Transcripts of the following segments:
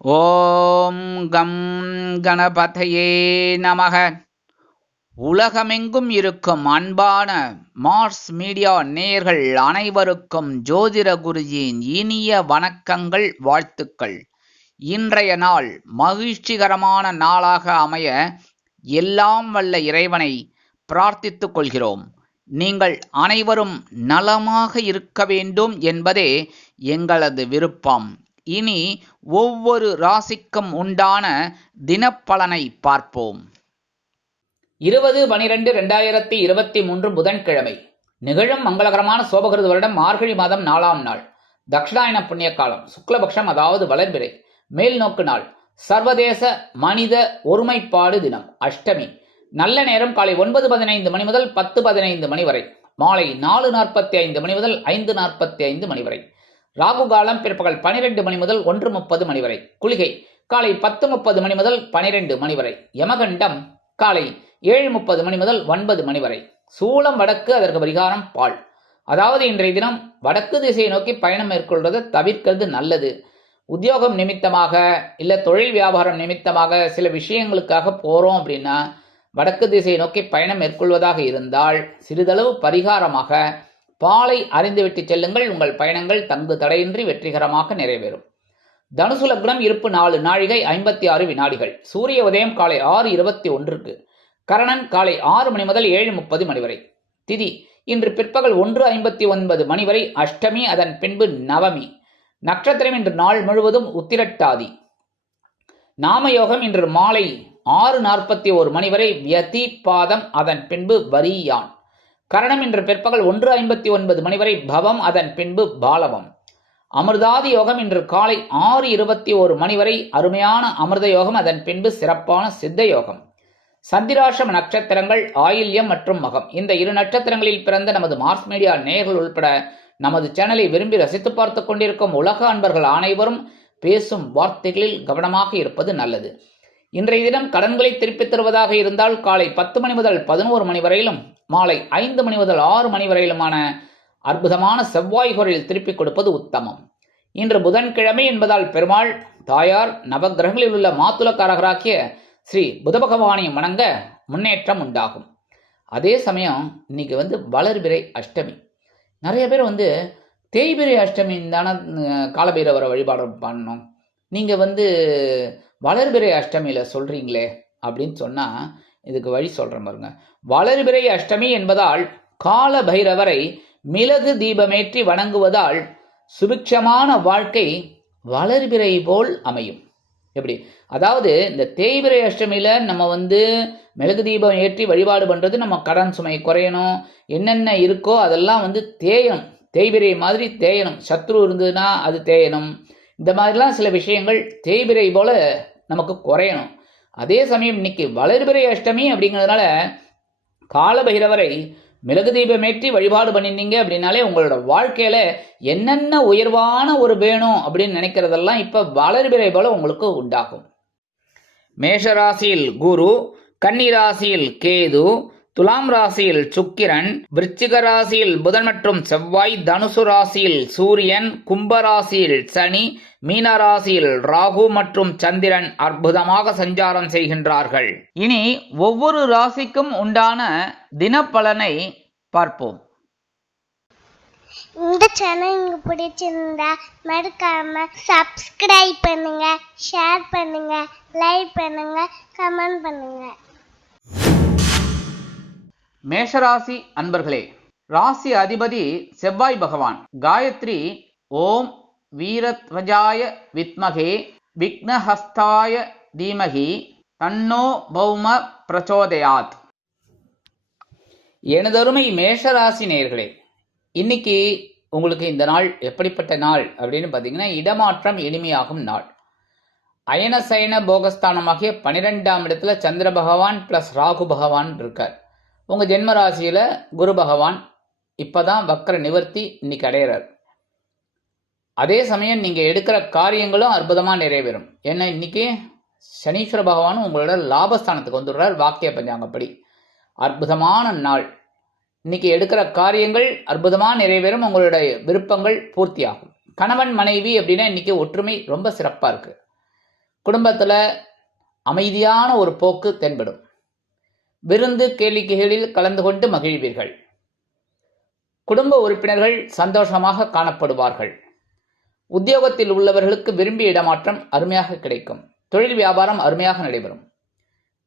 ஓம் come கணபதையே நமக. உலகமெங்கும் இருக்கும் அன்பான மார்ஸ் மீடியா நேயர்கள் அனைவருக்கும் ஜோதிட குருஜியின் இனிய வணக்கங்கள், வாழ்த்துக்கள். இன்றைய நாள் மகிழ்ச்சிகரமான நாளாக அமைய எல்லாம் வல்ல இறைவனை பிரார்த்தித்துக் கொள்கிறோம். நீங்கள் அனைவரும் நலமாக இருக்க வேண்டும் என்பதே எங்களது விருப்பம். இனி ஒவ்வொரு ராசிக்கும் உண்டான தினப்பலனை பார்ப்போம். 20/12/2023 புதன்கிழமை. நிகழும் மங்களகரமான சோபகிருது வருடம் மார்கழி மாதம் 4ஆம் நாள். தக்ஷணாயன புண்ணிய காலம். சுக்லபக்ஷம், அதாவது வளர்பிறை. மேல் நோக்கு நாள். சர்வதேச மனித ஒருமைப்பாடு தினம். அஷ்டமி. நல்ல நேரம் காலை 9:15 மணி முதல் 10:15 மணி வரை. மாலை 4:45 மணி முதல் 5:45 மணி வரை. ராகு காலம் பிற்பகல் 12 மணி முதல் 1:30 மணி வரை. குளிகை காலை 10:30 மணி முதல் 12 மணி வரை. யமகண்டம் காலை 7:30 மணி முதல் 9 மணி வரை. சூலம் வடக்கு, அதற்கு பரிகாரம் பால். அதாவது இன்றைய தினம் வடக்கு திசையை நோக்கி பயணம் மேற்கொள்வதை தவிர்க்கிறது நல்லது. உத்தியோகம் நிமித்தமாக இல்லை தொழில் வியாபாரம் நிமித்தமாக சில விஷயங்களுக்காக போகிறோம் அப்படின்னா வடக்கு திசையை நோக்கி பயணம் மேற்கொள்வதாக இருந்தால் சிறிதளவு பரிகாரமாக பாலை அறிந்துவிட்டு செல்லுங்கள். உங்கள் பயணங்கள் தங்கு தடையின்றி வெற்றிகரமாக நிறைவேறும். தனுசு லக்னம். இருப்பு 4 நாழிகை 56 வினாடிகள். சூரிய உதயம் காலை 6:21. கரணன் காலை 6 மணி முதல் 7:30 மணி வரை. திதி இன்று பிற்பகல் 1:59 மணி வரை அஷ்டமி, அதன் பின்பு நவமி. நட்சத்திரம் இன்று நாள் முழுவதும் உத்திரட்டாதி. நாமயோகம் இன்று மாலை 6:41 மணி வரை வியதிபாதம், அதன் பின்பு வரியான். கரணம் இன்று பிற்பகல் 1:59 மணி வரை பவம், அதன் பின்பு பாலவம். அமிர்தாதி யோகம் இன்று காலை 6:21 மணி வரை அருமையான அமிர்த யோகம், அதன் பின்பு சிறப்பான சித்த யோகம். சந்திராஷ்டம நட்சத்திரங்கள் ஆயில்யம் மற்றும் மகம். இந்த 2 நட்சத்திரங்களில் பிறந்த நமது மார்ஸ் மீடியா நேயர்கள் உள்பட நமது சேனலை விரும்பி ரசித்து பார்த்து கொண்டிருக்கும் உலக அன்பர்கள் அனைவரும் பேசும் வார்த்தைகளில் கவனமாக இருப்பது நல்லது. இன்றைய தினம் கடன்களை திருப்பித் தருவதாக இருந்தால் காலை 10 மணி முதல் 11 மணி வரையிலும் மாலை 5 மணி முதல் 6 மணி வரையிலுமான அற்புதமான செவ்வாய் குறையில் திருப்பிக் கொடுப்பது உத்தமம். இன்று புதன்கிழமை என்பதால் பெருமாள், தாயார், நவகிரகங்களில் உள்ள மாத்துலக்காரகராகிய ஸ்ரீ புத பகவானை வணங்க முன்னேற்றம் உண்டாகும். அதே சமயம் இன்னைக்கு வளர்பிறை அஷ்டமி. நிறைய பேர் தேய்பிறை அஷ்டமி தானே காலபைரவரை வழிபாடு பண்ணணும், நீங்கள் வளர்பிறை அஷ்டமியில் சொல்கிறீங்களே அப்படின்னு சொன்னால் இதுக்கு வழி சொல்கிறேன் பாருங்க. வளர்பிறை அஷ்டமி என்பதால் கால பைரவரை மிளகு தீபமேற்றி வணங்குவதால் சுபிக்ஷமான வாழ்க்கை வளர்பிறை போல் அமையும். எப்படி? அதாவது இந்த தேய்பிறை அஷ்டமியில் நம்ம மிளகு தீபம் ஏற்றி வழிபாடு பண்ணுறது நம்ம கடன் சுமை குறையணும், என்னென்ன இருக்கோ அதெல்லாம் தேயணும். தேய்பிறை மாதிரி தேயணும். சத்ரு இருந்ததுன்னா அது தேயணும். இந்த மாதிரிலாம் சில விஷயங்கள் தேய்பிறை போல நமக்கு குறையணும். அதே சமயம் இன்னைக்கு வளர்பிறை அஷ்டமி அப்படிங்கிறதுனால காலபைரவரை மிளகு தீபமேற்றி வழிபாடு பண்ணினீங்க அப்படின்னாலே உங்களோட வாழ்க்கையில என்னென்ன உயர்வான ஒரு வேணும் அப்படின்னு நினைக்கிறதெல்லாம் இப்ப வளர்பிறை போல உங்களுக்கு உண்டாகும். மேஷராசியில் குரு, கன்னிராசியில் கேது, துலாம் ராசியில் சுக்கிரன், விருச்சிக ராசியில் புதன் மற்றும் செவ்வாய், தனுசு ராசியில் சூரியன், கும்பராசியில் சனி, மீன ராசியில் ராகு மற்றும் சந்திரன் அற்புதமாக சஞ்சாரம் செய்கின்றார்கள். இனி ஒவ்வொரு ராசிக்கும் உண்டான தினப்பலனை பார்ப்போம். இந்த சேனல் உங்களுக்கு பிடிச்சிருந்தா மறக்காம சப்ஸ்கிரைப் பண்ணுங்க, ஷேர் பண்ணுங்க, லைக் பண்ணுங்க, கமெண்ட் பண்ணுங்க. மேஷராசி அன்பர்களே, ராசி அதிபதி செவ்வாய் பகவான். காயத்ரி ஓம் வீரத்வஜாய வித்மகே விக்னஹஸ்தாய தீமகி தன்னோ பௌம பிரச்சோதயாத். எனதருமை மேஷராசி நேயர்களே, இன்னைக்கு உங்களுக்கு இந்த நாள் எப்படிப்பட்ட நாள் அப்படின்னு பார்த்தீங்கன்னா, இடமாற்றம் எளிமையாகும் நாள். அயன சயன போகஸ்தானமாகிய 12ஆம் இடத்துல சந்திர பகவான் பிளஸ் ராகு பகவான் இருக்கார். உங்கள் ஜென்ம ராசியில் குரு பகவான் இப்போ தான் வக்கர நிவர்த்தி இன்னைக்கு அடையிறார். அதே சமயம் நீங்கள் எடுக்கிற காரியங்களும் அற்புதமாக நிறைவேறும். ஏன்னா இன்னைக்கு சனீஸ்வர பகவானும் உங்களோட லாபஸ்தானத்துக்கு வந்துடுறார். வாக்கிய பஞ்சாங்கப்படி அற்புதமான நாள். இன்னைக்கு எடுக்கிற காரியங்கள் அற்புதமாக நிறைவேறும். உங்களுடைய விருப்பங்கள் பூர்த்தியாகும். கணவன் மனைவி அப்படின்னா இன்னைக்கு ஒற்றுமை ரொம்ப சிறப்பாக இருக்குது. குடும்பத்தில் அமைதியான ஒரு போக்கு தென்படும். விருந்து கேளிக்கைகளில் கலந்து கொண்டு மகிழ்வீர்கள். குடும்ப உறுப்பினர்கள் சந்தோஷமாக காணப்படுவார்கள். உத்தியோகத்தில் உள்ளவர்களுக்கு விரும்பிய இடமாற்றம் அருமையாக கிடைக்கும். தொழில் வியாபாரம் அருமையாக நடைபெறும்.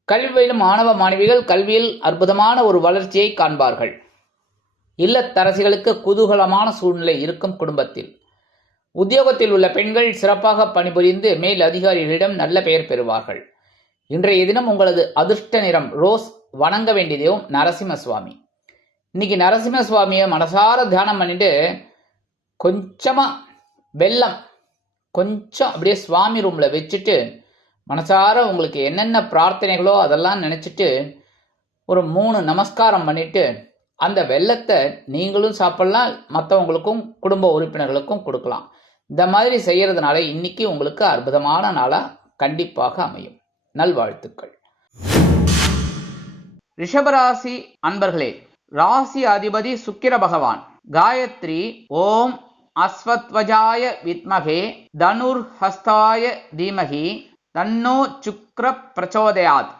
கல்வி பயிலும் மாணவ மாணவிகள் கல்வியில் அற்புதமான ஒரு வளர்ச்சியை காண்பார்கள். இல்லத்தரசிகளுக்கு குதூகலமான சூழ்நிலை இருக்கும். குடும்பத்தில் உத்தியோகத்தில் உள்ள பெண்கள் சிறப்பாக பணிபுரிந்து மேல் அதிகாரிகளிடம் நல்ல பெயர் பெறுவார்கள். இன்றைய தினம் உங்களது அதிர்ஷ்ட நிறம் ரோஸ். வணங்க வேண்டிய தெய்வம் நரசிம்ம சுவாமி. இன்னைக்கு நரசிம்ம சுவாமியை மனசார தியானம் பண்ணிட்டு கொஞ்சமா வெல்லம் கொஞ்சம் அப்படியே சுவாமி ரூம்ல வச்சுட்டு மனசார உங்களுக்கு என்னென்ன பிரார்த்தனைகளோ அதெல்லாம் நினைச்சிட்டு ஒரு 3 நமஸ்காரம் பண்ணிட்டு அந்த வெல்லத்தை நீங்களும் சாப்பிடலாம், மற்றவங்களுக்கும் குடும்ப உறுப்பினர்களுக்கும் கொடுக்கலாம். இந்த மாதிரி செய்யறதுனால இன்னைக்கு உங்களுக்கு அற்புதமான நாளா கண்டிப்பாக அமையும். நல்வாழ்த்துக்கள். ரிஷபராசி அன்பர்களே, ராசி அதிபதி சுக்கிர பகவான். காயத்ரி ஓம் அஸ்வத்வஜாய வித்மகே தனுர்ஹஸ்தாய தீமகி தன்னோ சுக்ர பிரச்சோதயாத்.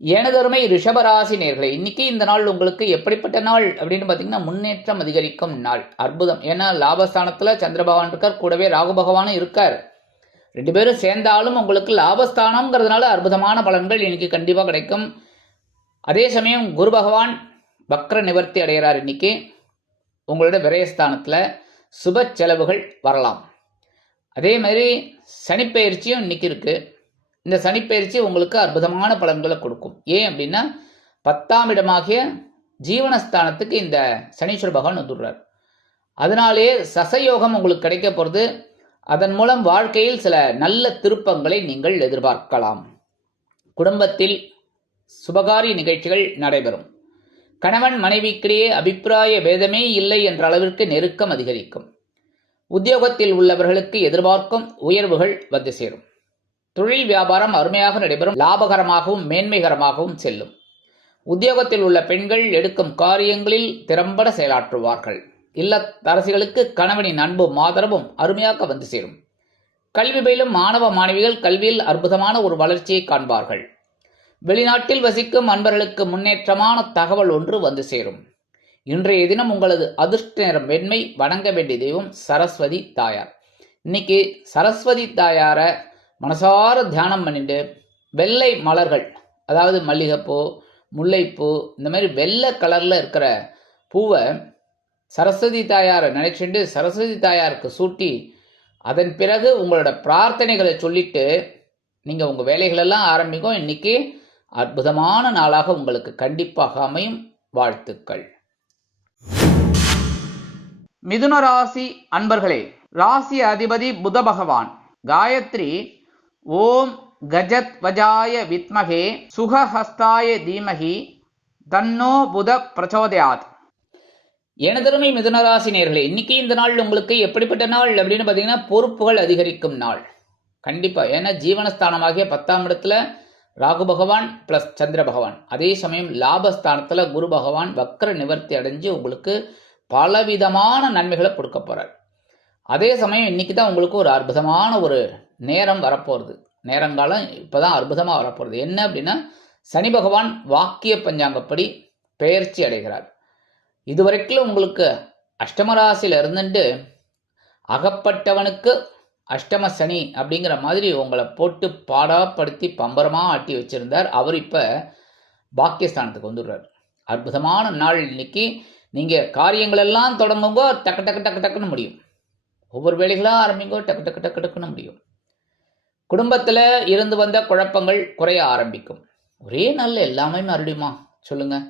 எனதருமை ரிஷபராசி நேர்களே, இன்னைக்கு இந்த நாள் உங்களுக்கு எப்படிப்பட்ட நாள் அப்படின்னு பார்த்தீங்கன்னா முன்னேற்றம் அதிகரிக்கும் நாள். அற்புதம். ஏன்னா லாபஸ்தானத்தில் சந்திர பகவான் இருக்கார், கூடவே ராகு பகவானும் இருக்கார். 2 பேரும் சேர்ந்தாலும் உங்களுக்கு லாபஸ்தானம்ங்கிறதுனால அற்புதமான பலன்கள் இன்னைக்கு கண்டிப்பாக கிடைக்கும். அதே சமயம் குரு பகவான் வக்ர நிவர்த்தி அடைகிறார். இன்னைக்கு உங்களோட விரயஸ்தானத்தில் சுப செலவுகள் வரலாம். அதே மாதிரி சனிப்பெயர்ச்சியும் இன்னைக்கு இருக்கு. இந்த சனிப்பெயர்ச்சி உங்களுக்கு அற்புதமான பலன்களை கொடுக்கும். ஏன் அப்படின்னா 10ஆம் இடமாகிய ஜீவனஸ்தானத்துக்கு இந்த சனீஸ்வர பகவான் வந்துடுறார். அதனாலே சசயோகம் உங்களுக்கு கிடைக்க போகிறது. அதன் மூலம் வாழ்க்கையில் சில நல்ல திருப்பங்களை நீங்கள் எதிர்பார்க்கலாம். குடும்பத்தில் சுபகாரிய நிகழ்ச்சிகள் நடைபெறும். கணவன் மனைவிக்கிடையே அபிப்பிராய பேதமே இல்லை என்ற அளவிற்கு நெருக்கம் அதிகரிக்கும். உத்தியோகத்தில் உள்ளவர்களுக்கு எதிர்பார்க்கும் உயர்வுகள் வந்து சேரும். தொழில் வியாபாரம் அருமையாக நடைபெறும். லாபகரமாகவும் மேன்மைகரமாகவும் செல்லும். உத்தியோகத்தில் உள்ள பெண்கள் எடுக்கும் காரியங்களில் திறம்பட செயலாற்றுவார்கள். இல்லத்தரசிகளுக்கு கணவனின் அன்பும் ஆதரவும் அருமையாக வந்து சேரும். கல்வி பயிலும் மாணவ மாணவிகள் கல்வியில் அற்புதமான ஒரு வளர்ச்சியை காண்பார்கள். வெளிநாட்டில் வசிக்கும் அன்பர்களுக்கு முன்னேற்றமான தகவல் ஒன்று வந்து சேரும். இன்றைய தினம் உங்களது அதிர்ஷ்ட நிறம் வெண்மை. வணங்க வேண்டிய தெய்வம் சரஸ்வதி தாயார். இன்னைக்கு சரஸ்வதி தாயாரை மனசார தியானம் பண்ணிட்டு வெள்ளை மலர்கள், அதாவது மல்லிகைப்பூ, முல்லைப்பூ, இந்த மாதிரி வெள்ளை கலரில் இருக்கிற பூவை சரஸ்வதி தாயாரை நினைச்சுட்டு சரஸ்வதி தாயாருக்கு சூட்டி அதன் பிறகு உங்களோட பிரார்த்தனைகளை சொல்லிட்டு நீங்கள் உங்கள் வேலைகளெல்லாம் ஆரம்பிக்கும். இன்னைக்கு அற்புதமான நாளாக உங்களுக்கு கண்டிப்பாக அமையும். வாழ்த்துக்கள். மிதுன ராசி அன்பர்களே, ராசி அதிபதி புத பகவான். காயத்ரி ஓம் கஜத் வஜாய வித்மகே சுகஹஸ்தாய தீமகி தன்னோ புத பிரச்சோதயாத். எனதருமை மிதுனராசி நேர்களே, இன்னைக்கு இந்த நாள் உங்களுக்கு எப்படிப்பட்ட நாள் அப்படின்னு பார்த்தீங்கன்னா பொறுப்புகள் அதிகரிக்கும் நாள் கண்டிப்பாக. ஏன்னா ஜீவனஸ்தானமாகிய 10ஆம் இடத்துல ராகு பகவான் ப்ளஸ் சந்திர பகவான், அதே சமயம் லாபஸ்தானத்தில் குரு பகவான் வக்ர நிவர்த்தி அடைஞ்சு உங்களுக்கு பலவிதமான நன்மைகளை கொடுக்க போகிறார். அதே சமயம் இன்னைக்கு தான் உங்களுக்கு ஒரு அற்புதமான ஒரு நேரம் வரப்போகிறது. நேரங்காலம் இப்போ தான் அற்புதமாக வரப்போகிறது. என்ன அப்படின்னா சனி பகவான் வாக்கிய பஞ்சாங்கப்படி பெயர்ச்சி அடைகிறார். இதுவரைக்கும் உங்களுக்கு அஷ்டமராசியில் இருந்துட்டு அகப்பட்டவனுக்கு அஷ்டம சனி அப்படிங்கிற மாதிரி உங்களை போட்டு பாடாப்படுத்தி பம்பரமாக ஆட்டி வச்சிருந்தார். அவர் இப்போ பாக்கியஸ்தானத்துக்கு வந்துடுறார். அற்புதமான நாள் இன்னைக்கு. நீங்கள் காரியங்களெல்லாம் தொடங்குங்கோ, டக்கு டக்கு டக்கு டக்குன்னு முடியும். ஒவ்வொரு வேலைகளாக ஆரம்பிங்கோ, டக்கு டக்கு டக்கு டக்குன்னு முடியும். குடும்பத்தில் இருந்து வந்த குழப்பங்கள் குறைய ஆரம்பிக்கும். ஒரே நாளில் எல்லாமே மறுபடியுமா சொல்லுங்கள்?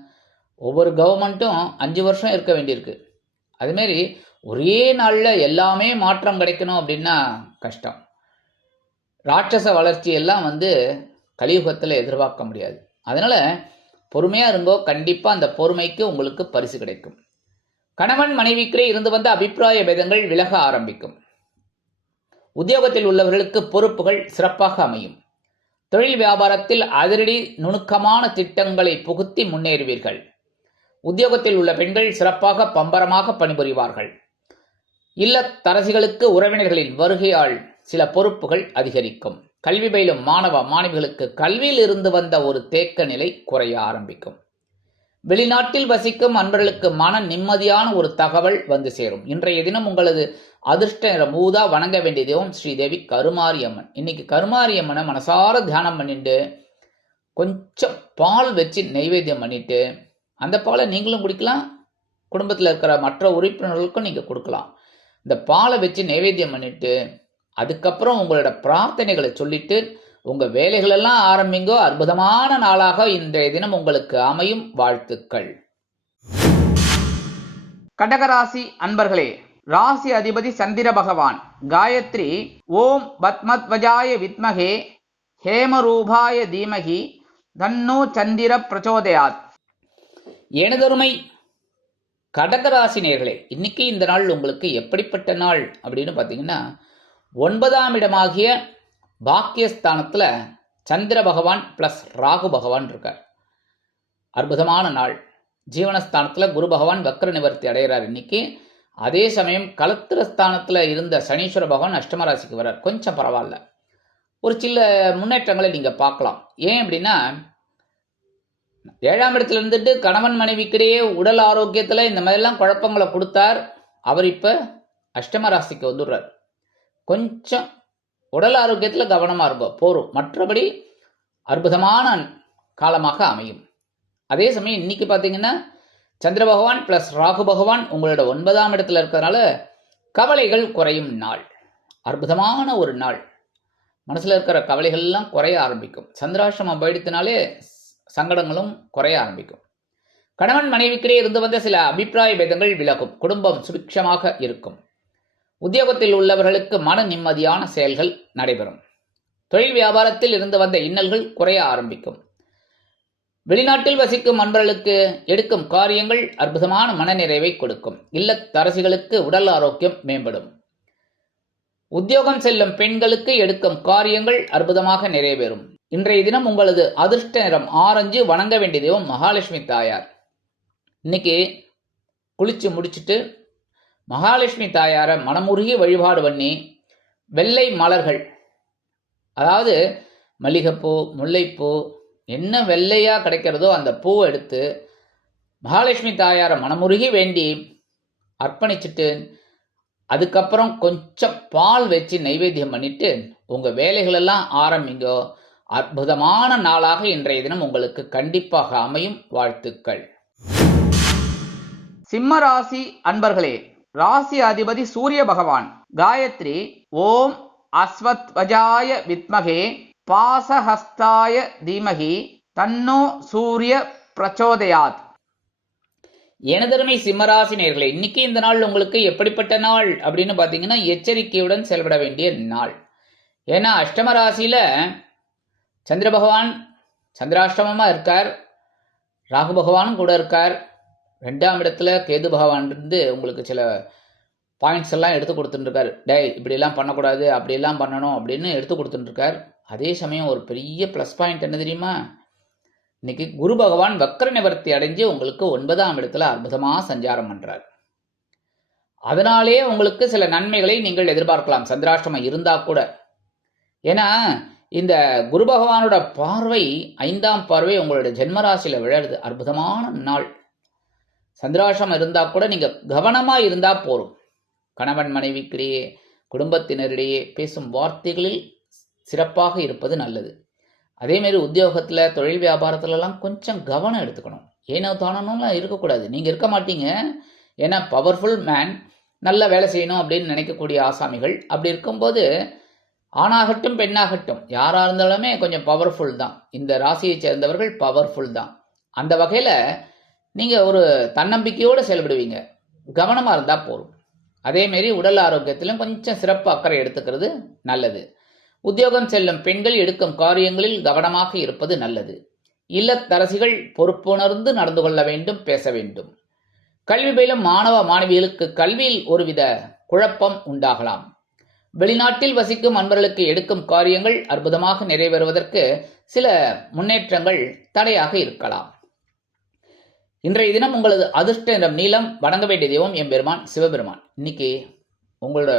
ஒவ்வொரு கவர்மெண்ட்டும் 5 வருஷம் இருக்க வேண்டியிருக்கு. அதுமாரி ஒரே நாளில் எல்லாமே மாற்றம் கிடைக்கணும் அப்படின்னா கஷ்டம். ராட்சச வளர்ச்சியெல்லாம் கலியுகத்தில் எதிர்பார்க்க முடியாது. அதனால் பொறுமையாக இருங்கோ. கண்டிப்பாக அந்த பொறுமைக்கு உங்களுக்கு பரிசு கிடைக்கும். கணவன் மனைவிக்கிடையே இருந்து வந்த அபிப்பிராய பேதங்கள் விலக ஆரம்பிக்கும். உத்தியோகத்தில் உள்ளவர்களுக்கு பொறுப்புகள் சிறப்பாக அமையும். தொழில் வியாபாரத்தில் அதிரடி நுணுக்கமான திட்டங்களை புகுத்தி முன்னேறுவீர்கள். உத்தியோகத்தில் உள்ள பெண்கள் சிறப்பாக பம்பரமாக பணிபுரிவார்கள். இல்லத்தரசிகளுக்கு உறவினர்களின் வருகையால் சில பொறுப்புகள் அதிகரிக்கும். கல்வி பயிலும் மாணவ மாணவிகளுக்கு கல்வியில் இருந்து வந்த ஒரு தேக்க நிலை குறைய ஆரம்பிக்கும். வெளிநாட்டில் வசிக்கும் அன்பர்களுக்கு மன நிம்மதியான ஒரு தகவல் வந்து சேரும். இன்றைய தினம் உங்களது அதிர்ஷ்ட நிறம் ஊதா. வணங்க வேண்டிய தெய்வம் ஸ்ரீதேவி கருமாரியம்மன். இன்னைக்கு கருமாரியம்மனை மனசார தியானம் பண்ணிட்டு கொஞ்சம் பால் வச்சு நைவேத்தியம் பண்ணிட்டு அந்த பாலை நீங்களும் குடிக்கலாம், குடும்பத்தில் இருக்கிற மற்ற உறுப்பினர்களுக்கும் நீங்கள் கொடுக்கலாம். இந்த பாலை வச்சு நைவேத்தியம் பண்ணிட்டு அதுக்கப்புறம் உங்களோட பிரார்த்தனைகளை சொல்லிட்டு உங்கள் வேலைகளெல்லாம் ஆரம்பிங்கோ. அற்புதமான நாளாக இன்றைய தினம் உங்களுக்கு அமையும். வாழ்த்துக்கள். கடகராசி அன்பர்களே, ராசி அதிபதி சந்திர பகவான். காயத்ரி ஓம் பத்மத்வஜாய வித்மகே ஹேமரூபாய தீமகி தன்னோ சந்திர பிரச்சோதயாத். எனதருமை கடகராசி நேயர்களே, இன்னைக்கு இந்த நாள் உங்களுக்கு எப்படிப்பட்ட நாள் அப்படின்னு பார்த்தீங்கன்னா, 9ஆம் இடமாகிய பாக்கியஸ்தானத்தில் சந்திர பகவான் பிளஸ் ராகு பகவான் இருக்கார். அற்புதமான நாள். ஜீவனஸ்தானத்தில் குரு பகவான் வக்ர நிவர்த்தி அடைகிறார் இன்னைக்கு. அதே சமயம் கலத்திரஸ்தானத்தில் இருந்த சனீஸ்வர பகவான் அஷ்டமராசிக்கு வர்றார். கொஞ்சம் பரவாயில்ல, ஒரு சில முன்னேற்றங்களை நீங்கள் பார்க்கலாம். ஏன் அப்படின்னா, 7ஆம் இடத்துல இருந்துட்டு கணவன் மனைவிக்கிடையே உடல் ஆரோக்கியத்தில் இந்த மாதிரிலாம் குழப்பங்களை கொடுத்தார். அவர் இப்போ அஷ்டமராசிக்கு வந்துடுறார். கொஞ்சம் உடல் ஆரோக்கியத்தில் கவனமாக இருக்கும் போரும். மற்றபடி அற்புதமான காலமாக அமையும். அதே சமயம் இன்னைக்கு பார்த்தீங்கன்னா சந்திர பகவான் பிளஸ் ராகு பகவான் உங்களோட 9ஆம் இடத்துல இருக்கிறதுனால கவலைகள் குறையும் நாள். அற்புதமான ஒரு நாள். மனசில் இருக்கிற கவலைகள்லாம் குறைய ஆரம்பிக்கும். சந்திராஷ்டமம் போயிடுத்தினாலே சங்கடங்களும் குறைய ஆரம்பிக்கும். கணவன் மனைவிக்கிடையே இருந்து வந்த சில அபிப்பிராய பேதங்கள் விலகும். குடும்பம் சுபிக்ஷமாக இருக்கும். உத்தியோகத்தில் உள்ளவர்களுக்கு மன நிம்மதியான செயல்கள் நடைபெறும். தொழில் வியாபாரத்தில் இருந்து வந்த இன்னல்கள் குறைய ஆரம்பிக்கும். வெளிநாட்டில் வசிக்கும் அன்பர்களுக்கு எடுக்கும் காரியங்கள் அற்புதமான மனநிறைவை கொடுக்கும். இல்லத்தரசிகளுக்கு உடல் ஆரோக்கியம் மேம்படும். உத்தியோகம் செல்லும் பெண்களுக்கு எடுக்கும் காரியங்கள் அற்புதமாக நிறைவேறும். இன்றைய தினம் உங்களது அதிர்ஷ்ட நிறம் ஆரஞ்சு. வணங்க வேண்டிய தெய்வம் மகாலட்சுமி தாயார். இன்னைக்கு குளிச்சு முடிச்சுட்டு மகாலட்சுமி தாயாரை மனமுருகி வழிபாடு பண்ணி வெள்ளை மலர்கள், அதாவது மல்லிகைப்பூ, முல்லைப்பூ, என்ன வெள்ளையாக கிடைக்கிறதோ அந்த பூவை எடுத்து மகாலட்சுமி தாயாரை மனமுருகி வேண்டி அர்ப்பணிச்சுட்டு அதுக்கப்புறம் கொஞ்சம் பால் வச்சு நைவேத்தியம் பண்ணிட்டு உங்கள் வேலைகளெல்லாம் ஆரம்பிங்கோ. அற்புதமான நாளாக இன்றைய தினம் உங்களுக்கு கண்டிப்பாக அமையும். வாழ்த்துக்கள். சிம்ம ராசி அன்பர்களே, ராசி அதிபதி சூரிய பகவான். காயத்ரி ஓம் அஸ்வத்வஜாய வித்மகே பாசஹஸ்தாய தீமகி தன்னோ சூரிய பிரச்சோதயாத். எனதருமை சிம்மராசி நேயர்களே, இன்னைக்கு இந்த நாள் உங்களுக்கு எப்படிப்பட்ட நாள் அப்படின்னு பார்த்தீங்கன்னா, எச்சரிக்கையுடன் செயல்பட வேண்டிய நாள். ஏன்னா அஷ்டம ராசியில் சந்திர பகவான் சந்திராஷ்டமமாக இருக்கார். ராகு பகவானும் கூட இருக்கார். 2ஆம் இடத்துல கேது பகவான் இருந்து உங்களுக்கு சில பாயிண்ட்ஸ் எல்லாம் எடுத்து கொடுத்துட்டுருக்கார். இப்படிலாம் பண்ணக்கூடாது, அப்படியெல்லாம் பண்ணணும் அப்படின்னு எடுத்து கொடுத்துட்டுருக்கார். அதே சமயம் ஒரு பெரிய ப்ளஸ் பாயிண்ட் என்ன தெரியுமா, இன்னைக்கு குரு பகவான் வக்ர நிவர்த்தி அடைஞ்சு உங்களுக்கு 9ஆம் இடத்துல அற்புதமாக சஞ்சாரம் பண்ணுறார். அதனாலே உங்களுக்கு சில நன்மைகளை நீங்கள் எதிர்பார்க்கலாம் சந்திராஷ்டமம் இருந்தால் கூட. ஏன்னா இந்த குரு பகவானோட பார்வை 5ஆம் பார்வை உங்களோட ஜென்மராசியில் விழருது. அற்புதமான நாள். சந்திராஷ்டமம் இருந்தால் கூட நீங்கள் கவனமாக இருந்தால் போரும். கணவன் மனைவிக்கிடையே குடும்பத்தினரிடையே பேசும் வார்த்தைகளில் சிறப்பாக இருப்பது நல்லது. அதேமாரி உத்தியோகத்தில் தொழில் வியாபாரத்துலலாம் கொஞ்சம் கவனம் எடுத்துக்கணும். ஏனோ தானோலாம் இருக்கக்கூடாது. நீங்கள் இருக்க மாட்டீங்க, ஏன்னா பவர்ஃபுல் மேன், நல்ல வேலை செய்யணும் அப்படின்னு நினைக்கக்கூடிய ஆசாமிகள். அப்படி இருக்கும்போது ஆணாகட்டும் பெண்ணாகட்டும் யாராக இருந்தாலுமே கொஞ்சம் பவர்ஃபுல் தான். இந்த ராசியை சேர்ந்தவர்கள் பவர்ஃபுல் தான். அந்த வகையில் நீங்கள் ஒரு தன்னம்பிக்கையோடு செயல்படுவீங்க. கவனமாக இருந்தால் போதும். அதேமாரி உடல் ஆரோக்கியத்திலும் கொஞ்சம் சிறப்பு அக்கறை எடுத்துக்கிறது நல்லது. உத்தியோகம் செல்லும் பெண்கள் எடுக்கும் காரியங்களில் கவனமாக இருப்பது நல்லது. இல்லத்தரசிகள் பொறுப்புணர்ந்து நடந்து கொள்ள வேண்டும், பேச வேண்டும். கல்வி பயிலும் மாணவ மாணவிகளுக்கு கல்வியில் ஒருவித குழப்பம் உண்டாகலாம். வெளிநாட்டில் வசிக்கும் அன்பர்களுக்கு எடுக்கும் காரியங்கள் அற்புதமாக நிறைவேறுவதற்கு சில முன்னேற்றங்கள் தடையாக இருக்கலாம். இன்றைய தினம் உங்களது அதிர்ஷ்ட நிறம் நீலம். வணங்க வேண்டிய தெய்வம் எம்பெருமான் சிவபெருமான். இன்னைக்கு உங்களோட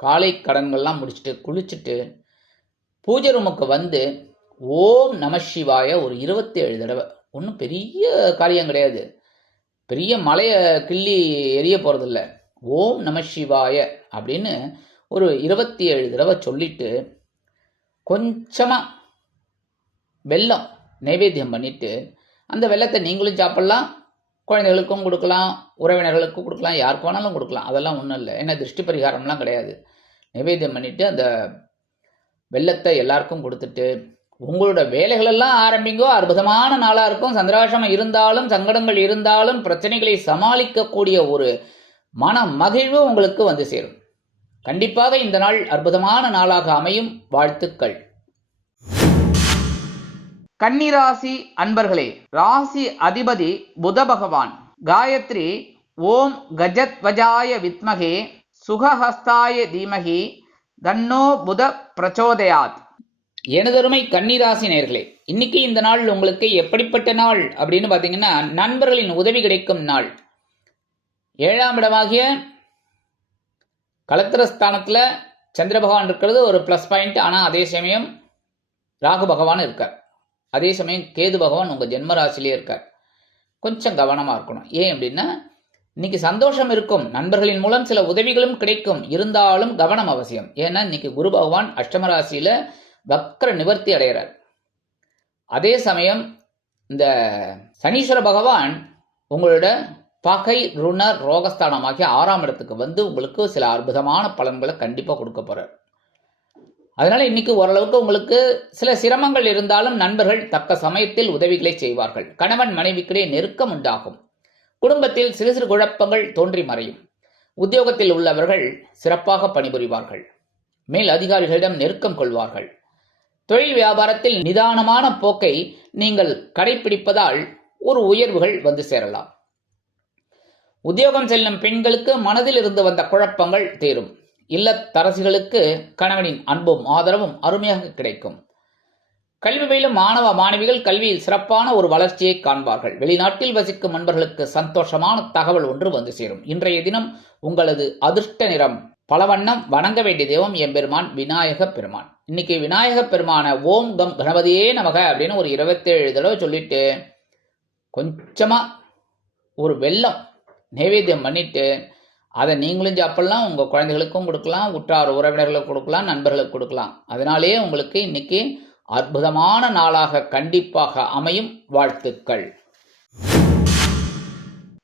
காலை கடன்கள்லாம் முடிச்சுட்டு குளிச்சுட்டு பூஜை ரூமுக்கு வந்து ஓம் நம சிவாய ஒரு 27 தடவை. ஒன்றும் பெரிய காரியம் கிடையாது, பெரிய மலையை கிள்ளி எரிய போகிறதில்ல. ஓம் நம சிவாய அப்படின்னு ஒரு 27 தடவை சொல்லிட்டு கொஞ்சமாக வெல்லம் நைவேத்தியம் பண்ணிவிட்டு அந்த வெல்லத்தை நீங்களும் சாப்பிட்லாம், குழந்தைகளுக்கும் கொடுக்கலாம், உறவினர்களுக்கும் கொடுக்கலாம், யாருக்கு வேணாலும் கொடுக்கலாம். அதெல்லாம் ஒன்றும் இல்லை, ஏன்னா திருஷ்டி பரிகாரம்லாம் கிடையாது. நைவேத்தியம் பண்ணிவிட்டு அந்த வெல்லத்தை எல்லாருக்கும் கொடுத்துட்டு உங்களோட வேலைகளெல்லாம் ஆரம்பிங்கோ. அற்புதமான நாளாக இருக்கும். சந்திராசிரமம் இருந்தாலும், சங்கடங்கள் இருந்தாலும், பிரச்சனைகளை சமாளிக்கக்கூடிய ஒரு மன மகிழ்வு உங்களுக்கு வந்து சேரும். கண்டிப்பாக இந்த நாள் அற்புதமான நாளாக அமையும். வாழ்த்துக்கள். கன்னிராசி அன்பர்களே, ராசி அதிபதி புத பகவான். காயத்ரி ஓம் கஜத்வஜாய வித்மகே சுகஹஸ்தாய தீமகி தன்னோ புத பிரச்சோதயாத். எனதருமை கன்னிராசி நேயர்களே, இன்னைக்கு இந்த நாள் உங்களுக்கு எப்படிப்பட்ட நாள் அப்படின்னு பார்த்தீங்கன்னா, நண்பர்களின் உதவி கிடைக்கும் நாள். 7ஆம் இடமாகிய கலத்திரஸ்தானத்தில் சந்திர பகவான் இருக்கிறது ஒரு ப்ளஸ் பாயிண்ட். ஆனால் அதே சமயம் ராகு பகவான் இருக்கார், அதே சமயம் கேது பகவான் உங்கள் ஜென்ம ராசிலேயே இருக்கார். கொஞ்சம் கவனமாக இருக்கணும். ஏன் அப்படின்னா, இன்னைக்கு சந்தோஷம் இருக்கும், நண்பர்களின் மூலம் சில உதவிகளும் கிடைக்கும், இருந்தாலும் கவனம் அவசியம். ஏன்னா இன்னைக்கு குரு பகவான் அஷ்டம ராசியில் வக்ர நிவர்த்தி அடைகிறார். அதே சமயம் இந்த சனீஸ்வர பகவான் உங்களோட பகை ருண ரோகஸ்தானமாகிய 6ஆம் இடத்துக்கு வந்து உங்களுக்கு சில அற்புதமான பலன்களை கண்டிப்பாக கொடுக்க போகிறார். அதனால இன்னைக்கு ஓரளவுக்கு உங்களுக்கு சில சிரமங்கள் இருந்தாலும் நண்பர்கள் தக்க சமயத்தில் உதவிகளை செய்வார்கள். கணவன் மனைவிக்கிடையே நெருக்கம் உண்டாகும். குடும்பத்தில் சிறு சிறு குழப்பங்கள் தோன்றி மறையும். உத்தியோகத்தில் உள்ளவர்கள் சிறப்பாக பணிபுரிவார்கள். மேல் அதிகாரிகளிடம் நெருக்கம் கொள்வார்கள். தொழில் வியாபாரத்தில் நிதானமான போக்கை நீங்கள் கடைபிடிப்பதால் ஒரு உயர்வுகள் வந்து சேரலாம். உத்தியோகம் செல்லும் பெண்களுக்கு மனதில் இருந்து வந்த குழப்பங்கள் தீரும். இல்லத்தரசிகளுக்கு கணவனின் அன்பும் ஆதரவும் அருமையாக கிடைக்கும். கல்வி பயிலும் மாணவ மாணவிகள் கல்வியில் சிறப்பான ஒரு வளர்ச்சியை காண்பார்கள். வெளிநாட்டில் வசிக்கும் நண்பர்களுக்கு சந்தோஷமான தகவல் ஒன்று வந்து சேரும். இன்றைய தினம் உங்களது அதிர்ஷ்ட நிறம் பலவண்ணம். வணங்க வேண்டிய தெய்வம் எம்பெருமான் விநாயக பெருமான். இன்னைக்கு விநாயக பெருமான ஓம் கம் கணபதியே நமக அப்படின்னு ஒரு 27 தடவை சொல்லிட்டு கொஞ்சமா ஒரு வெல்லம் நைவேத்தியம் பண்ணிட்டு அதை நீங்களும் சாப்பிடலாம், உங்கள் குழந்தைகளுக்கும் கொடுக்கலாம், உற்றார் உறவினர்களுக்கு கொடுக்கலாம், நண்பர்களுக்கு கொடுக்கலாம். அதனாலேயே உங்களுக்கு இன்னைக்கு அற்புதமான நாளாக கண்டிப்பாக அமையும். வாழ்த்துக்கள்.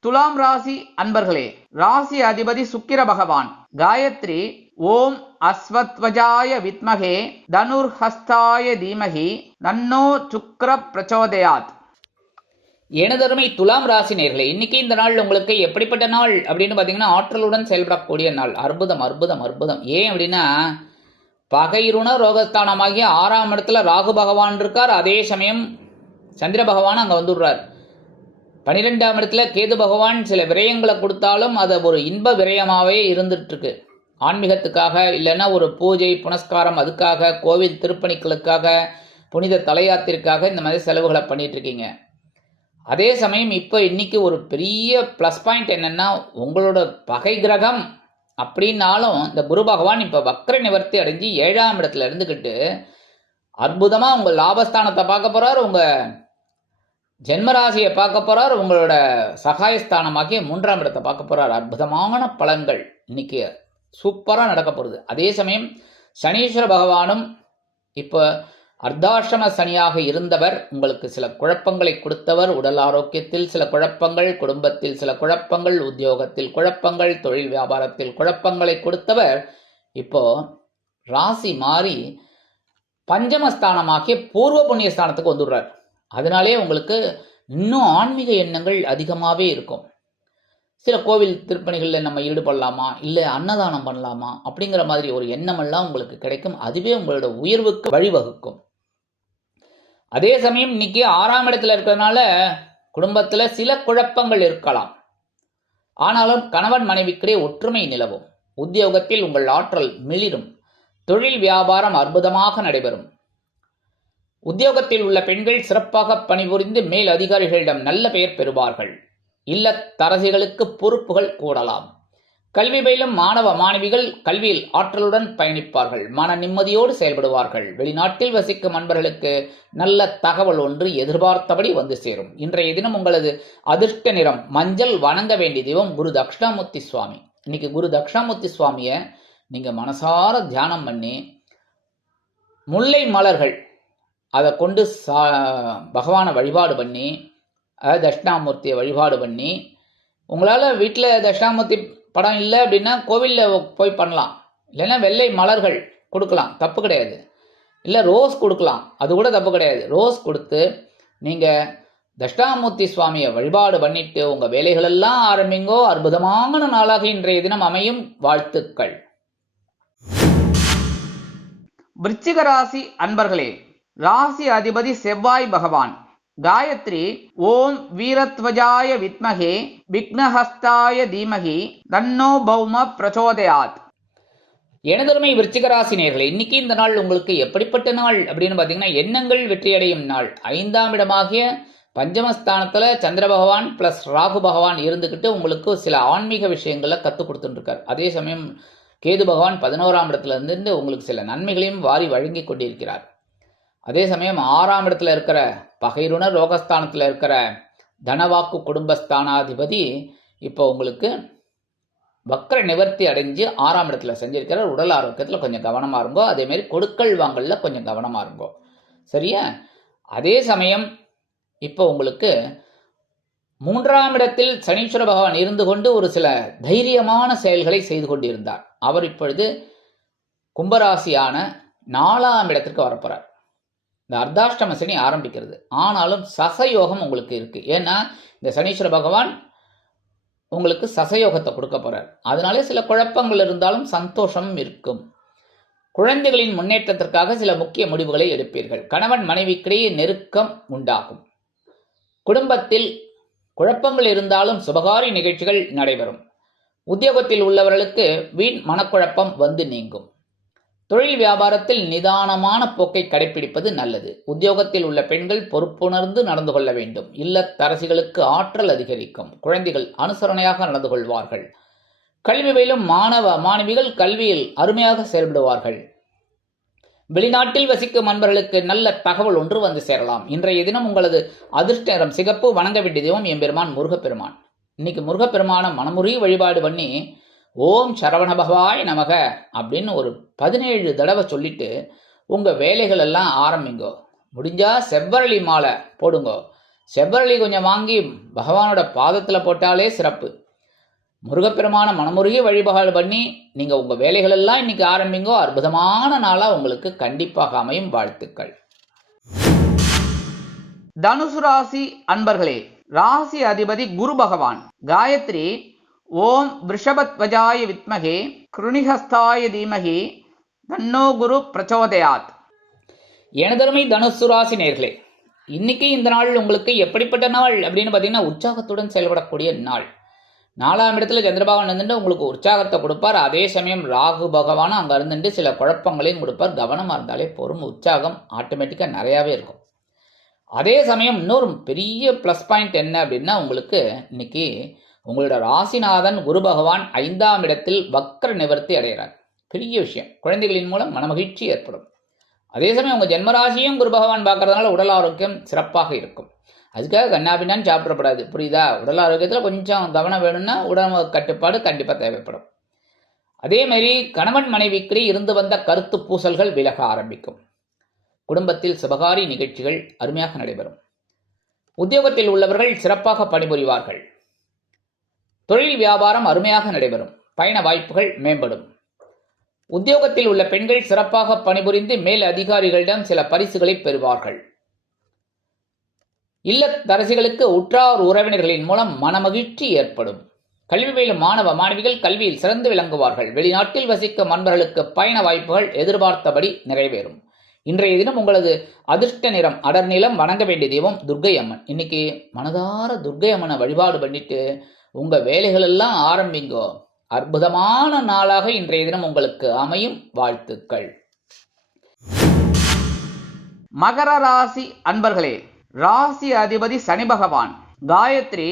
துலாம் ராசி அன்பர்களே, ராசி அதிபதி சுக்கிர பகவான். காயத்ரி ஓம் அஸ்வத்வஜாய வித்மகே தனுர்ஹஸ்தாய தீமகி தன்னோ சுக்கிர பிரச்சோதயாத். எனதருமை துலாம் ராசி நேயர்களே, இன்னைக்கு இந்த நாள் உங்களுக்கு எப்படிப்பட்ட நாள் அப்படின்னு பார்த்தீங்கன்னா, ஆற்றலுடன் செயல்படக்கூடிய நாள். அற்புதம் அற்புதம் அற்புதம். ஏன் அப்படின்னா, பகைருண ரோகஸ்தானமாகிய 6ஆம் இடத்துல ராகு பகவான் இருக்கார். அதே சமயம் சந்திர பகவான் அங்கே வந்துடுறார். 12ஆம் இடத்துல கேது பகவான் சில விரயங்களை கொடுத்தாலும் அது ஒரு இன்ப விரயமாகவே இருந்துட்டு இருக்கு. ஆன்மீகத்துக்காக, இல்லைன்னா ஒரு பூஜை புனஸ்காரம், அதுக்காக கோவில் திருப்பணிகளுக்காக, புனித தலையாத்திற்காக இந்த மாதிரி செலவுகளை பண்ணிட்டு இருக்கீங்க. அதே சமயம் இப்போ இன்னைக்கு ஒரு பெரிய ப்ளஸ் பாயிண்ட் என்னன்னா, உங்களோட பகை கிரகம் அப்படின்னாலும் இந்த குரு பகவான் இப்போ வக்ர நிவர்த்தி அடைஞ்சு 7ஆம் இடத்துல இருந்துக்கிட்டு அற்புதமாக உங்கள் லாபஸ்தானத்தை பார்க்க போகிறார், உங்கள் ஜென்மராசியை பார்க்க போகிறார், உங்களோட சகாயஸ்தானமாகிய 3ஆம் இடத்தை பார்க்க போகிறார். அற்புதமான பலன்கள் இன்னைக்கு சூப்பராக நடக்க போகிறது. அதே சமயம் சனீஸ்வர பகவானும் இப்போ அர்த்தாஷ்டம சனியாக இருந்தவர் உங்களுக்கு சில குழப்பங்களை கொடுத்தவர். உடல் ஆரோக்கியத்தில் சில குழப்பங்கள், குடும்பத்தில் சில குழப்பங்கள், உத்தியோகத்தில் குழப்பங்கள், தொழில் வியாபாரத்தில் குழப்பங்களை கொடுத்தவர் இப்போ ராசி மாறி பஞ்சமஸ்தானமாகிய பூர்வ புண்ணியஸ்தானத்துக்கு வந்துடுறார். அதனாலே உங்களுக்கு இன்னும் ஆன்மீக எண்ணங்கள் அதிகமாகவே இருக்கும். சில கோவில் திருப்பணிகளில் நம்ம ஈடுபடலாமா, இல்லை அன்னதானம் பண்ணலாமா அப்படிங்கிற மாதிரி ஒரு எண்ணமெல்லாம் உங்களுக்கு கிடைக்கும். அதுவே உங்களோட உயர்வுக்கு வழிவகுக்கும். அதே சமயம் இன்னைக்கு 6ஆம் இடத்துல இருக்கிறதுனால குடும்பத்தில் சில குழப்பங்கள் இருக்கலாம். ஆனாலும் கணவன் மனைவிக்கிடையே ஒற்றுமை நிலவும். உத்தியோகத்தில் உங்கள் ஆற்றல் மிளிரும். தொழில் வியாபாரம் அற்புதமாக நடைபெறும். உத்தியோகத்தில் உள்ள பெண்கள் சிறப்பாக பணிபுரிந்து மேல் அதிகாரிகளிடம் நல்ல பெயர் பெறுவார்கள். இல்லத்தரசிகளுக்கு பொறுப்புகள் கூடலாம். கல்வி பயிலும் மாணவ மாணவிகள் கல்வியில் ஆற்றலுடன் பயணிப்பார்கள், மன நிம்மதியோடு செயல்படுவார்கள். வெளிநாட்டில் வசிக்கும் அன்பர்களுக்கு நல்ல தகவல் ஒன்று எதிர்பார்த்தபடி வந்து சேரும். இன்றைய தினம் உங்களது அதிர்ஷ்ட நிறம் மஞ்சள். வணங்க வேண்டிய தெய்வம் குரு தட்சிணாமூர்த்தி சுவாமி. இன்னைக்கு குரு தட்சிணாமூர்த்தி சுவாமியை நீங்க மனசார தியானம் பண்ணி முல்லை மலர்கள் அதை கொண்டு பகவானை வழிபாடு பண்ணி, அதாவது தட்சிணாமூர்த்தியை வழிபாடு பண்ணி, உங்களால் வீட்டில் தட்சிணாமூர்த்தி படம் இல்லை அப்படின்னா கோவிலில் போய் பண்ணலாம், இல்லைன்னா வெள்ளை மலர்கள் கொடுக்கலாம், தப்பு கிடையாது. இல்லை ரோஸ் கொடுக்கலாம், அது கூட தப்பு கிடையாது. ரோஸ் கொடுத்து நீங்கள் தட்சிணாமூர்த்தி சுவாமியை வழிபாடு பண்ணிட்டு உங்கள் வேலைகளெல்லாம் ஆரம்பிங்கோ. அற்புதமான நாளாக இன்றைய தினம் அமையும். வாழ்த்துக்கள். விருச்சிக ராசி அன்பர்களே, ராசி அதிபதி செவ்வாய் பகவான். காயத்ரி ஓம் வீரத்வஜாய வித்மகே விக்னஹஸ்தாய தீமகி தன்னோ பௌம பிரச்சோதயாத். எனதருமை விருச்சிக ராசி நேயர்களே, இன்னைக்கு இந்த நாள் உங்களுக்கு எப்படிப்பட்ட நாள் அப்படின்னு பார்த்தீங்கன்னா, எண்ணங்கள் வெற்றியடையும் நாள். 5ஆம் இடமாகிய பஞ்சமஸ்தானத்தில் சந்திர பகவான் பிளஸ் ராகு பகவான் இருந்துக்கிட்டு உங்களுக்கு சில ஆன்மீக விஷயங்களை கற்றுக் கொடுத்துட்டுருக்கார். அதே சமயம் கேது பகவான் 11ஆம் இடத்துல இருந்து உங்களுக்கு சில நன்மைகளையும் வாரி வழங்கி கொண்டிருக்கிறார். அதே சமயம் 6ஆம் இடத்துல இருக்கிற பகைருணர் ரோகஸ்தானத்தில் இருக்கிற தனவாக்கு குடும்பஸ்தானாதிபதி இப்போ உங்களுக்கு வக்ர நிவர்த்தி அடைஞ்சு 6ஆம் இடத்துல செஞ்சிருக்கிறார். உடல் ஆரோக்கியத்தில் கொஞ்சம் கவனமாக இருங்கோ. அதேமாரி கொடுக்கல் வாங்கல்ல கொஞ்சம் கவனமாக இருங்கோ, சரியா? அதே சமயம் இப்போ உங்களுக்கு 3ஆம் இடத்தில் சனீஸ்வர பகவான் இருந்து கொண்டு ஒரு சில தைரியமான செயல்களை செய்து கொண்டிருந்தார். அவர் இப்பொழுது கும்பராசியான 4ஆம் இடத்திற்கு வரப்போறார். இந்த அர்த்தாஷ்டம சனி ஆரம்பிக்கிறது. ஆனாலும் சசயோகம் உங்களுக்கு இருக்கு. ஏன்னா இந்த சனீஸ்வர பகவான் உங்களுக்கு சசயோகத்தை கொடுக்க போறார். அதனாலே சில குழப்பங்கள் இருந்தாலும் சந்தோஷம் இருக்கும். குழந்தைகளின் முன்னேற்றத்திற்காக சில முக்கிய முடிவுகளை எடுப்பீர்கள். கணவன் மனைவிக்கிடையே நெருக்கம் உண்டாகும். குடும்பத்தில் குழப்பங்கள் இருந்தாலும் சுபகாரி நிகழ்ச்சிகள் நடைபெறும். உத்தியோகத்தில் உள்ளவர்களுக்கு வீண் மனக்குழப்பம் வந்து நீங்கும். தொழில் வியாபாரத்தில் நிதானமான போக்கை கடைபிடிப்பது நல்லது. உத்தியோகத்தில் உள்ள பெண்கள் பொறுப்புணர்ந்து நடந்து கொள்ள வேண்டும். இல்லத்தரசிகளுக்கு ஆற்றல் அதிகரிக்கும். குழந்தைகள் அனுசரணையாக நடந்து கொள்வார்கள். கல்வி பயிலும் மாணவ மாணவிகள் கல்வியில் அருமையாக செயல்படுவார்கள். வெளிநாட்டில் வசிக்கும் அன்பர்களுக்கு நல்ல தகவல் ஒன்று வந்து சேரலாம். இன்றைய தினம் உங்களது அதிர்ஷ்ட நிறம் சிகப்பு. வணங்க வேண்டிய தெய்வம் எம்பெருமான் முருகப்பெருமான். இன்னைக்கு முருகப்பெருமான மனமுருகி வழிபாடு பண்ணி ஓம் சரவண பகவாய் நமக அப்படின்னு ஒரு 17 தடவை சொல்லிட்டு உங்கள் வேலைகள் எல்லாம் ஆரம்பிங்கோ. முடிஞ்சா செவ்வரளி மாலை போடுங்கோ. செவ்வரளி கொஞ்சம் வாங்கி பகவானோட பாதத்தில் போட்டாலே சிறப்பு. முருகப்பெருமான மனமுருகி வழிபாடு பண்ணி நீங்கள் உங்கள் வேலைகள் எல்லாம் இன்னைக்கு ஆரம்பிங்கோ. அற்புதமான நாளாக உங்களுக்கு கண்டிப்பாக அமையும். வாழ்த்துக்கள். தனுசு ராசி அன்பர்களே, ராசி அதிபதி குரு பகவான். காயத்ரி ஓம் விருஷபத்வஜாய வித்மகே கிருணிஹஸ்தாய தீமகி தன்னோ குரு பிரச்சோதயாத். எனதருமை தனுசு ராசி நேயர்களே, இன்னைக்கு இந்த நாள் உங்களுக்கு எப்படிப்பட்ட நாள் அப்படின்னு பார்த்தீங்கன்னா, உற்சாகத்துடன் செயல்படக்கூடிய நாள். 4ஆம் இடத்துல சந்திரபகவான் இருந்துட்டு உங்களுக்கு உற்சாகத்தை கொடுப்பார். அதே சமயம் ராகு பகவானும் அங்கே இருந்துட்டு சில குழப்பங்களையும் கொடுப்பார். கவனமாக இருந்தாலே போரும். உற்சாகம் ஆட்டோமேட்டிக்காக நிறையாவே இருக்கும். அதே சமயம் இன்னொரு பெரிய ப்ளஸ் பாயிண்ட் என்ன அப்படின்னா, உங்களுக்கு இன்னைக்கு உங்களோட ராசிநாதன் குரு பகவான் 5ஆம் இடத்தில் வக்ர நிவர்த்தி அடைகிறார். பெரிய விஷயம். குழந்தைகளின் மூலம் மனமகிழ்ச்சி ஏற்படும். அதே சமயம் உங்கள் ஜென்மராசியும் குரு பகவான் பார்க்கறதுனால உடல் ஆரோக்கியம் சிறப்பாக இருக்கும். அதுக்காக கண்ணாபின்னான்னு சாப்பிடப்படாது, புரியுதா? உடல் ஆரோக்கியத்தில் கொஞ்சம் கவனம் வேணும்னா உடம்பு கட்டுப்பாடு கண்டிப்பாக தேவைப்படும். அதேமாரி கணவன் மனைவிக்கு இருந்து வந்த கருத்து பூசல்கள் விலக ஆரம்பிக்கும். குடும்பத்தில் சுபகாரி நிகழ்ச்சிகள் அருமையாக நடைபெறும். உத்தியோகத்தில் உள்ளவர்கள் சிறப்பாக பணிபுரிவார்கள். தொழில் வியாபாரம் அருமையாக நடைபெறும். பயண வாய்ப்புகள் மேம்படும். உத்தியோகத்தில் உள்ள பெண்கள் சிறப்பாக பணிபுரிந்து மேல் அதிகாரிகளிடம் சில பரிசுகளை பெறுவார்கள். இல்லத்தரசிகளுக்கு உற்றார் உறவினர்களின் மூலம் மனமகிழ்ச்சி ஏற்படும். கல்வி பயிலும் மாணவ மாணவிகள் கல்வியில் சிறந்து விளங்குவார்கள். வெளிநாட்டில் வசிக்கும் அன்பர்களுக்கு பயண வாய்ப்புகள் எதிர்பார்த்தபடி நிறைவேறும். இன்றைய தினம் உங்களது அதிர்ஷ்ட நிறம் அடர் நிலம். வணங்க வேண்டிய தெய்வம் துர்க்கை அம்மன். இன்னைக்கு மனதார துர்க்கை அம்மனை வழிபாடு பண்ணிட்டு உங்க வேலைகள் எல்லாம் ஆரம்பிங்கோ. அற்புதமான நாளாக இன்றைய தினம் உங்களுக்கு அமையும். வாழ்த்துக்கள். மகர ராசி அன்பர்களே, ராசி அதிபதி சனி பகவான். காயத்ரி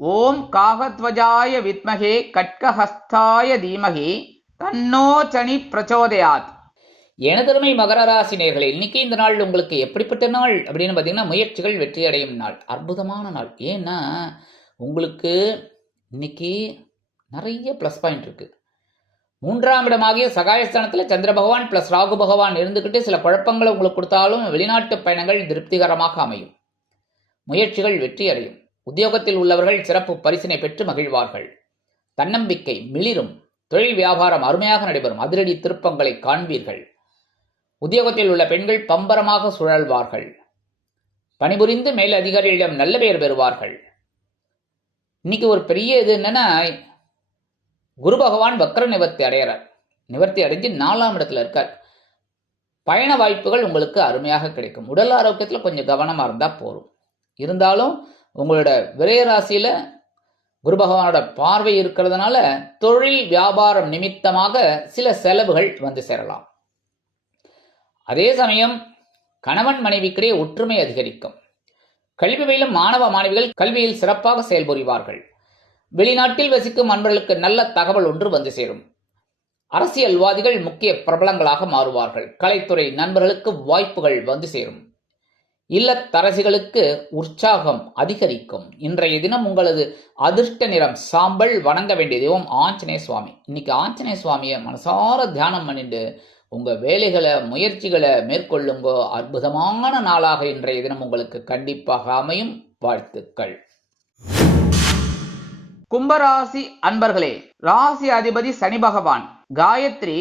ஓம் காகத்வஜாய வித்மகே கட்கஹஸ்தாய தீமகி தன்னோ சனி பிரச்சோதயாத். எனதருமை மகர ராசி நேயர்களே, இன்னைக்கு இந்த நாள் உங்களுக்கு எப்படிப்பட்ட நாள் அப்படின்னு பார்த்தீங்கன்னா, முயற்சிகள் வெற்றி அடையும் நாள், அற்புதமான நாள். ஏன்னா உங்களுக்கு இன்னைக்கு நிறைய ப்ளஸ் பாயிண்ட் இருக்கு. 3ஆம் இடமாகிய சகாயஸ்தானத்தில் சந்திர பகவான் பிளஸ் ராகு பகவான் இருந்துக்கிட்டு சில குழப்பங்களை உங்களுக்கு கொடுத்தாலும் வெளிநாட்டு பயணங்கள் திருப்திகரமாக அமையும். முயற்சிகள் வெற்றி அடையும். உத்தியோகத்தில் உள்ளவர்கள் சிறப்பு பரிசினை பெற்று மகிழ்வார்கள். தன்னம்பிக்கை மிளிரும். தொழில் வியாபாரம் அருமையாக நடைபெறும். அதிரடி திருப்பங்களை காண்பீர்கள். உத்தியோகத்தில் உள்ள பெண்கள் பம்பரமாக சுழல்வார்கள். பணிபுரிந்து மேல் அதிகாரிகளிடம் நல்ல பெயர் பெறுவார்கள். இன்னைக்கு ஒரு பெரிய இது என்னன்னா, குரு பகவான் வக்ர நிவர்த்தி அடைகிறார். நிவர்த்தி அடைஞ்சு 4ஆம் இடத்துல இருக்கார். பயண வாய்ப்புகள் உங்களுக்கு அருமையாக கிடைக்கும். உடல் ஆரோக்கியத்தில் கொஞ்சம் கவனமாக இருந்தால் போதும். இருந்தாலும் உங்களோட விரய ராசியில குரு பகவானோட பார்வை இருக்கிறதுனால தொழில் வியாபாரம் நிமித்தமாக சில செலவுகள் வந்து சேரலாம். அதே சமயம் கணவன் மனைவிக்கிடையே ஒற்றுமை அதிகரிக்கும். கல்வி பயிலும் மாணவ மாணவிகள் கல்வியில் சிறப்பாக செயல்புரிவார்கள். வெளிநாட்டில் வசிக்கும் அன்பர்களுக்கு நல்ல தகவல் ஒன்று வந்து சேரும். அரசியல்வாதிகள் முக்கிய பிரபலங்களாக மாறுவார்கள். கலைத்துறை நண்பர்களுக்கு வாய்ப்புகள் வந்து சேரும். இல்லத்தரசிகளுக்கு உற்சாகம் அதிகரிக்கும். இன்றைய தினம் உங்களது அதிர்ஷ்ட நிறம் சாம்பல். வணங்க வேண்டிய தெய்வம் ஆஞ்சநேய சுவாமி. இன்னைக்கு ஆஞ்சநேய சுவாமியை மனசார தியானம் பண்ணிட்டு உங்க வேலைகளை முயற்சிகளை மேற்கொள்ளுங்கோ. அற்புதமான நாளாக இன்றைய தினம் உங்களுக்கு கண்டிப்பாக அமையும். வாழ்த்துக்கள். கும்பராசி அன்பர்களே, ராசி அதிபதி சனி பகவான். காயத்ரி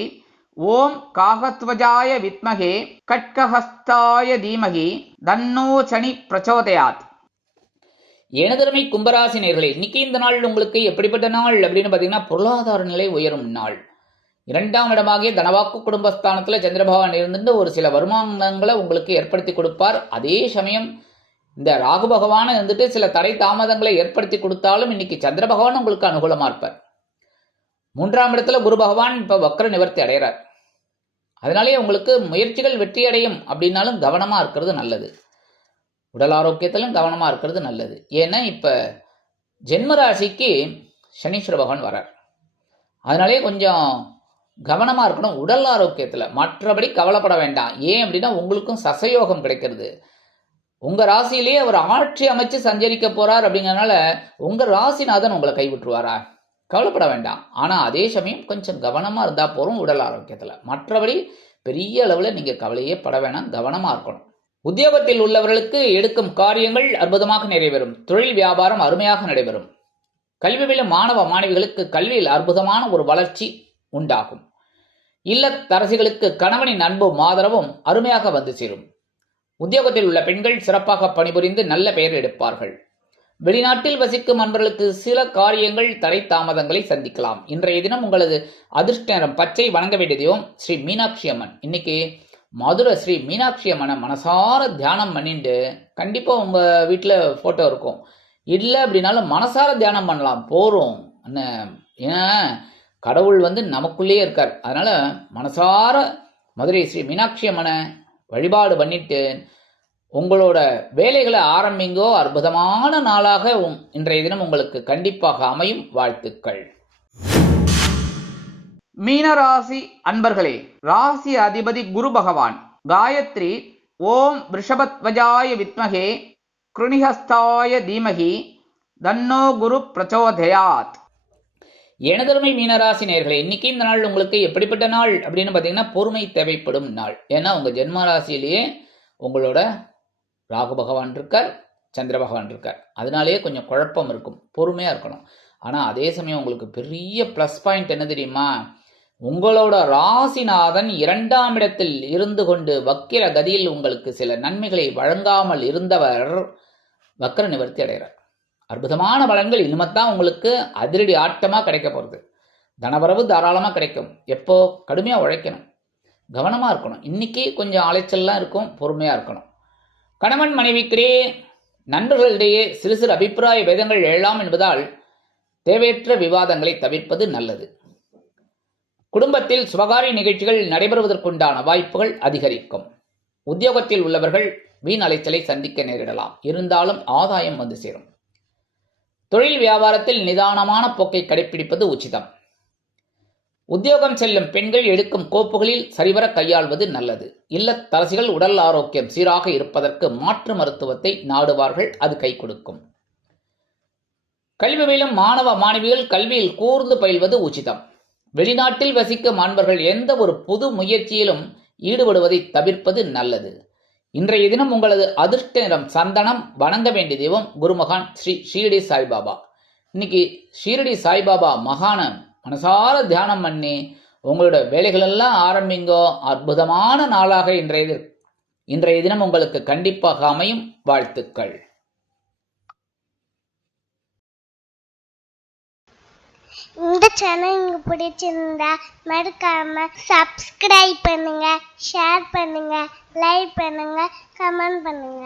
ஓம் காகத்வஜாய வித்மகே கட்கஹஸ்தாய தீமகி தன்னோ சனி பிரச்சோதயாத். எனதருமை கும்பராசி நேயர்களே, இன்னைக்கு இந்த நாள் உங்களுக்கு எப்படிப்பட்ட நாள் அப்படின்னு பார்த்தீங்கன்னா, பொருளாதார நிலை உயரும் நாள். 2ஆம் இடமாகிய தனவாக்கு குடும்பஸ்தானத்தில் சந்திர பகவான் இருந்துட்டு ஒரு சில வருமானங்களை உங்களுக்கு ஏற்படுத்தி கொடுப்பார். அதே சமயம் இந்த ராகு பகவான் இருந்துட்டு சில தடை தாமதங்களை ஏற்படுத்தி கொடுத்தாலும் இன்னைக்கு சந்திர பகவான் உங்களுக்கு அனுகூலமா இருப்பார். 3ஆம் இடத்துல குரு பகவான் இப்ப வக்ர நிவர்த்தி அடைகிறார். அதனாலேயே உங்களுக்கு முயற்சிகள் வெற்றி அடையும். அப்படின்னாலும் கவனமா இருக்கிறது நல்லது. உடல் ஆரோக்கியத்திலும் கவனமா இருக்கிறது நல்லது. ஏன்னா இப்ப ஜென்மராசிக்கு சனீஸ்வர பகவான் வரார். அதனாலேயே கொஞ்சம் கவனமா இருக்கணும் உடல் ஆரோக்கியத்துல. மற்றபடி கவலைப்பட வேண்டாம். ஏன் அப்படின்னா உங்களுக்கும் சசயோகம் கிடைக்கிறது. உங்க ராசியிலேயே அவர் ஆட்சி அமைச்சு சஞ்சரிக்க போறார். அப்படிங்கறதுனால உங்க ராசிநாதன் உங்களை கைவிட்டுருவாரா? கவலைப்பட வேண்டாம். ஆனா அதே சமயம் கொஞ்சம் கவனமா இருந்தா போறோம் உடல் ஆரோக்கியத்துல. மற்றபடி பெரிய அளவுல நீங்க கவலையே பட வேணாம். கவனமா இருக்கணும். உத்தியோகத்தில் உள்ளவர்களுக்கு எடுக்கும் காரியங்கள் அற்புதமாக நிறைவேறும். தொழில் வியாபாரம் அருமையாக நடைபெறும். கல்வி பயிலும் மாணவ மாணவிகளுக்கு கல்வியில் அற்புதமான ஒரு வளர்ச்சி உண்டாகும். இல்லத்தரசிகளுக்கு கணவனின் அன்பும் ஆதரவும் அருமையாக வந்து சேரும். உத்தியோகத்தில் உள்ள பெண்கள் சிறப்பாக பணிபுரிந்து நல்ல பெயர் எடுப்பார்கள். வெளிநாட்டில் வசிக்கும் அன்பர்களுக்கு சில காரியங்கள் தடை தாமதங்களை சந்திக்கலாம். இன்றைய தினம் உங்களது அதிர்ஷ்ட நிறம் பச்சை. வணங்க வேண்டிய தெய்வம் ஸ்ரீ மீனாட்சி அம்மன். இன்னைக்கு மதுரை ஸ்ரீ மீனாட்சி அம்மனை மனசார தியானம் பண்ணிட்டு, கண்டிப்பா உங்க வீட்டுல போட்டோ இருக்கும். இல்லை அப்படின்னாலும் மனசார தியானம் பண்ணலாம் போறோம். ஏன்னா கடவுள் நமக்குள்ளேயே இருக்கார். அதனால மனசார மதுரை ஸ்ரீ மீனாட்சி அம்மனை வழிபாடு பண்ணிட்டு உங்களோட வேலைகளை ஆரம்பிங்கோ. அற்புதமான நாளாக இன்றைய தினம் உங்களுக்கு கண்டிப்பாக அமையும். வாழ்த்துக்கள். மீனராசி அன்பர்களே, ராசி அதிபதி குரு பகவான். காயத்ரி ஓம் ரிஷபத்வஜாய வித்மகே கிருணிஹஸ்தாய தீமகி தன்னோ குரு பிரச்சோதயாத். எனதருமை மீனராசி நேயர்களே, இன்னைக்கு இந்த நாள் உங்களுக்கு எப்படிப்பட்ட நாள் அப்படின்னு பார்த்தீங்கன்னா, பொறுமை தேவைப்படும் நாள். ஏன்னா உங்க ஜென்ம ராசியிலேயே உங்களோட ராகு பகவான் இருக்கார், சந்திர பகவான் இருக்கார். அதனாலேயே கொஞ்சம் குழப்பம் இருக்கும். பொறுமையா இருக்கணும். ஆனா அதே சமயம் உங்களுக்கு பெரிய பிளஸ் பாயிண்ட் என்ன தெரியுமா? உங்களோட ராசிநாதன் 2ஆம் இடத்தில் இருந்து கொண்டு வக்கிர கதியில் உங்களுக்கு சில நன்மைகளை வழங்காமல் இருந்தவர் வக்ர நிவர்த்தி அடைகிறார். அற்புதமான பலன்கள் இனிமத்தான் உங்களுக்கு அதிரடி ஆட்டமாக கிடைக்க போகிறது. தனவரவு தாராளமாக கிடைக்கும். எப்போ கடுமையாக உழைக்கணும், கவனமாக இருக்கணும். இன்னைக்கு கொஞ்சம் அலைச்சல்லாம் இருக்கும், பொறுமையாக இருக்கணும். கணவன் மனைவிக்கிடையே நண்பர்களிடையே சிறு சிறு அபிப்பிராய பேதங்கள் எழலாம் என்பதால் தேவையற்ற விவாதங்களை தவிர்ப்பது நல்லது. குடும்பத்தில் சுபகாரிய நிகழ்ச்சிகள் நடைபெறுவதற்குண்டான வாய்ப்புகள் அதிகரிக்கும். உத்தியோகத்தில் உள்ளவர்கள் வீண் அலைச்சலை சந்திக்க நேரிடலாம். இருந்தாலும் ஆதாயம் வந்து சேரும். தொழில் வியாபாரத்தில் நிதானமான போக்கை கடைபிடிப்பது உச்சிதம். உத்தியோகம் செல்லும் பெண்கள் எடுக்கும் கோப்புகளில் சரிவர கையாள்வது நல்லது. இல்லத்தரசிகள் உடல் ஆரோக்கியம் சீராக இருப்பதற்கு மாற்று மருத்துவத்தை நாடுவார்கள். அது கை கொடுக்கும். கல்வி பயிலும் மாணவ மாணவிகள் கல்வியில் கூர்ந்து பயில்வது உச்சிதம். வெளிநாட்டில் வசிக்கும் அன்பர்கள் எந்த ஒரு புது முயற்சியிலும் ஈடுபடுவதை தவிர்ப்பது நல்லது. இன்றைய தினம் உங்களது அதிர்ஷ்ட நிறம் சந்தனம். வணங்க வேண்டிய தெய்வம் குருமகான் ஸ்ரீ ஷீரடி சாய்பாபா. இன்னைக்கு ஷீரடி சாய்பாபா மகான மனசார தியானம் பண்ணி உங்களோட வேலைகள் எல்லாம் ஆரம்பிங்கோ. அற்புதமான நாளாக இன்றைய தினம் உங்களுக்கு கண்டிப்பாக அமையும். வாழ்த்துக்கள். இந்த சேனல் உங்களுக்கு பிடிச்சிருந்தா மறக்காம சப்ஸ்கிரைப் பண்ணுங்க, ஷேர் பண்ணுங்க, லைக் பண்ணுங்க, கமெண்ட் பண்ணுங்க.